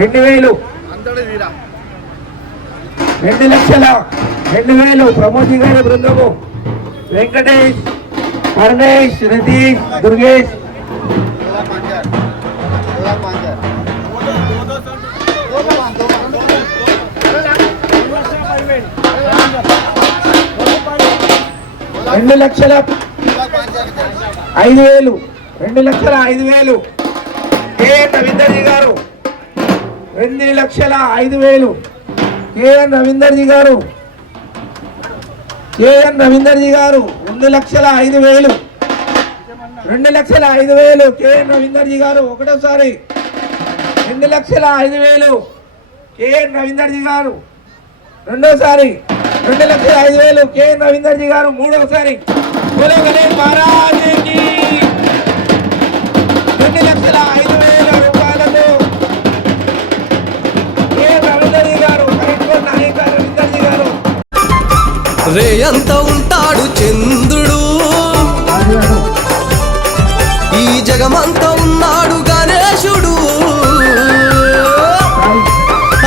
2000 2,00,000 ప్రమోద్ గారి బృందము వెంకటేష్, పరమేష్, రతీష్, దుర్గేష్. $2,05,000 కేఎన్ రవీందర్జీ గారు 2,05,000 కేఎన్ రవీందర్జీ గారు 2,05,000 2,05,000 కేఎన్ రవీందర్జీ గారు ఒకటోసారి 2,05,000 కేఎన్ రవీందర్జీ గారు రెండోసారి 2,05,000 కేఎన్ రవీందర్జీ గారు మూడోసారి. బోలో గణేష్ మహారాజ్ కి 2,05,000 రూపాయలతో కేఎన్ రవీందర్జీ గారు కరెక్ట్ నాయక రవీందర్జీ గారు. రేయంత ఉంటాడు చంద్రుడు, ఈ జగమంతా ఉన్నాడు గణేశుడు.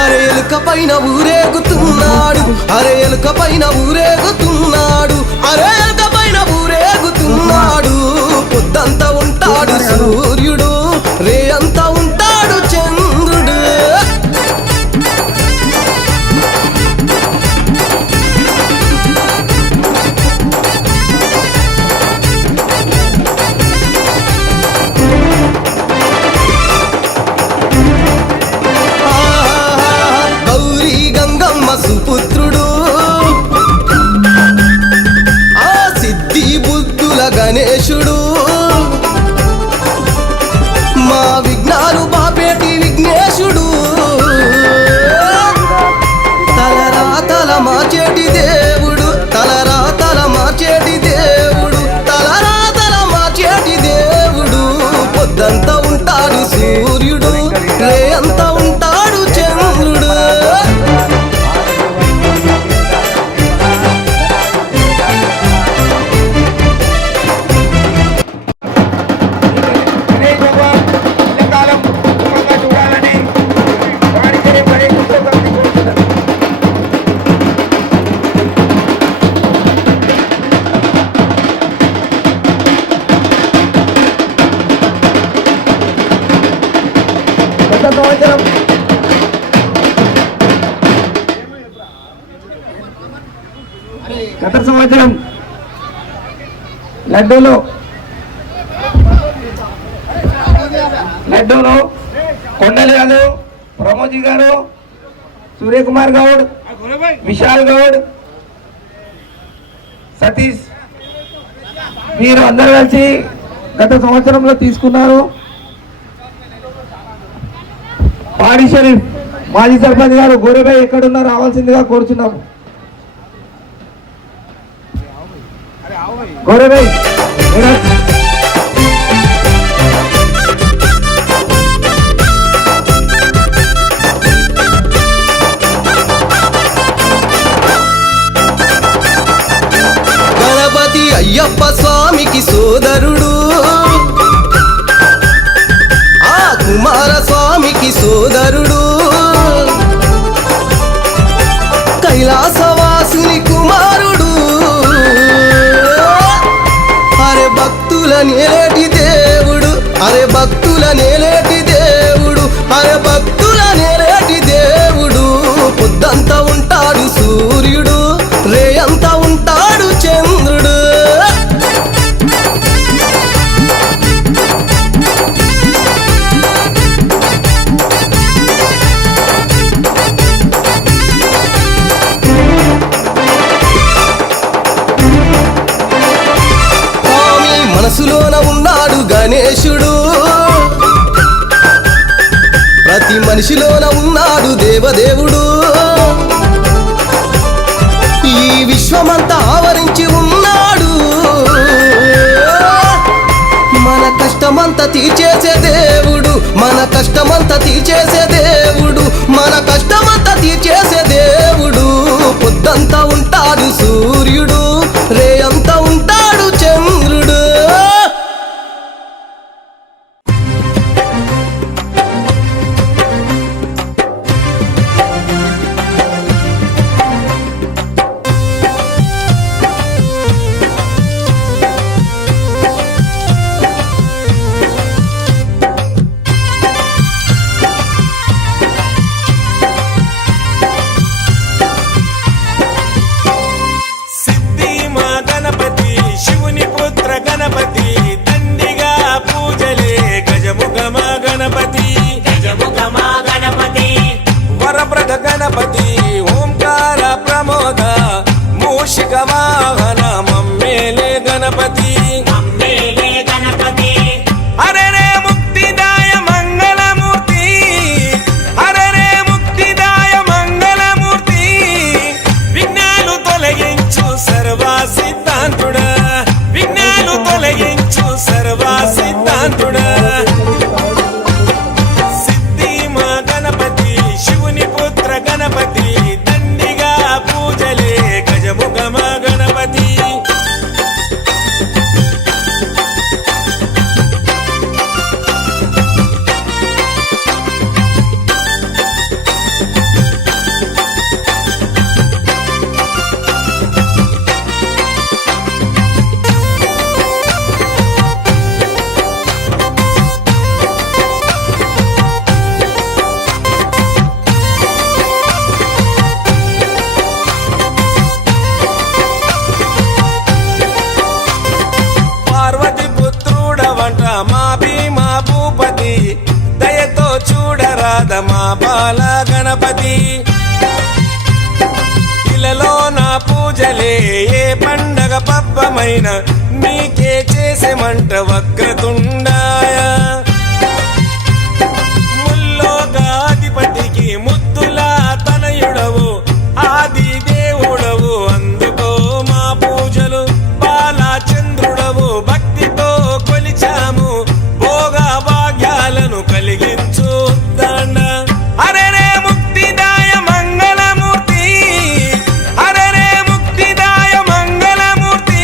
అరే ఎలుక పైన ఊరేగుతున్నాడు, అరే ఎలుక పైన ఊరేగుతున్నాడు, అరే ఎలుక పైన ఊరేగుతున్నాడు. పొద్దంతా ఉంటాడు సూర్యుడు, రేయంతా ఉంటాడు చంద్రుడు. సుపుత్రుడు ఆ సిద్ధి బుద్ధుల గణేశుడు, మా విఘ్నాలు బాపేటి విఘ్నేశుడు. తలరాతల మార్చేటి దేవుడు, తలరాతల మార్చేటి దేవుడు, తలరాతల మార్చేటి దేవుడు. పొద్దంతా ఉంటాడు సూర్యుడు, రేయంతా ఉంటాడు చంద్రుడు. గత సంవత్సరం లడ్డూలో కొండలి గారు, ప్రమోద్ గారు, సూర్యకుమార్ గౌడ్, విశాల్ గౌడ్, సతీష్ మీరు అందరూ కలిసి గత సంవత్సరంలో తీసుకున్నారు. పాడి షరీఫ్ మాజీ సర్పంచ్ గారు గోరెబాయ్ ఎక్కడున్నా రావాల్సిందిగా కోరుచున్నాము. గోరెబాయ్ గణపతి అయ్యప్ప స్వామికి సోదరుడు, ఆ కుమార స్వామికి సోదరుడు, కైలాసవాసుని కుమారుడు. అరే భక్తుల నేలేటి దేవుడు, అరే భక్తుల నేలేటి దేవుడు, అరే భక్తుల నేలేటి దేవుడు. పొద్దంతా ఉంటాడు సూర్యుడు, రేయంతా ఉంటాడు చంద్రుడు. మనసులోన ఉన్నాడు గణేశుడు, ప్రతి మనిషిలోన ఉన్నాడు దేవదేవుడు. ఈ విశ్వమంతా ఆవరించి ఉన్నాడు, మన కష్టమంతా తీర్చేసే దేవుడు, మన కష్టమంతా తీర్చేసే దేవుడు, మన కష్టమంతా తీర్చేసే దేవుడు. పొద్దంతా ఉంటాడు సూర్యుడు, రేయంతా ఉంటాడు చంద్రుడు. బాల గణపతి ఇలలో నా పూజలే ఏ పండగ పబ్బమైన నీకే చేసేమంట వక్రతుండాయ ముల్లోకాధిపతికి ముద్దులా తనయుడవు ఆది దేవుడవు అందుకో మా పూజలు బాలచంద్రుడవు భక్తితో కొలిచాము భోగ భాగ్యాలను కలిగించు దండ అరే రే ముక్తిదాయ మంగళమూర్తి అరే రే ముక్తిదాయ మంగళమూర్తి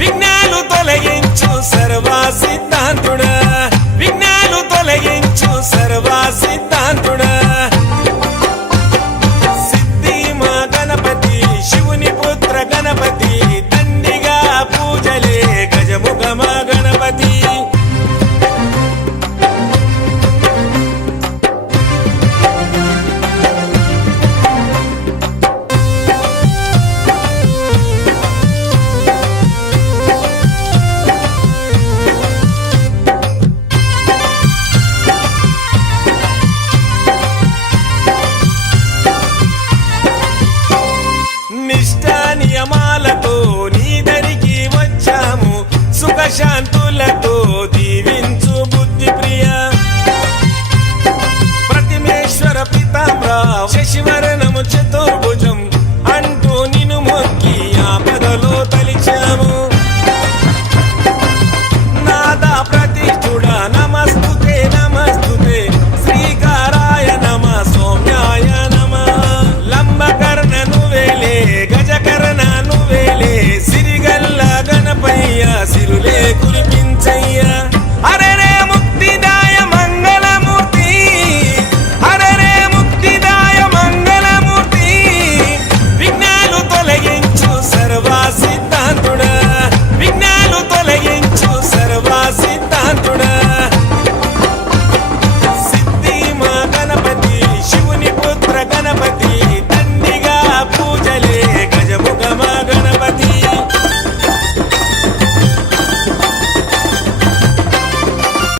విఘ్నాలు తొలగించు సర్వ సిద్ధాంతుడా విఘ్నాలు తొలగించు సర్వ సిద్ధాంతుడా సిద్ధి మా గణపతి శివుని పుత్ర గణపతి దండిగా పూజలే గజముఖ మా గణపతి నిష్ఠా నియమాలతో నీ దరికి వచ్చాము సుఖశాంతులతో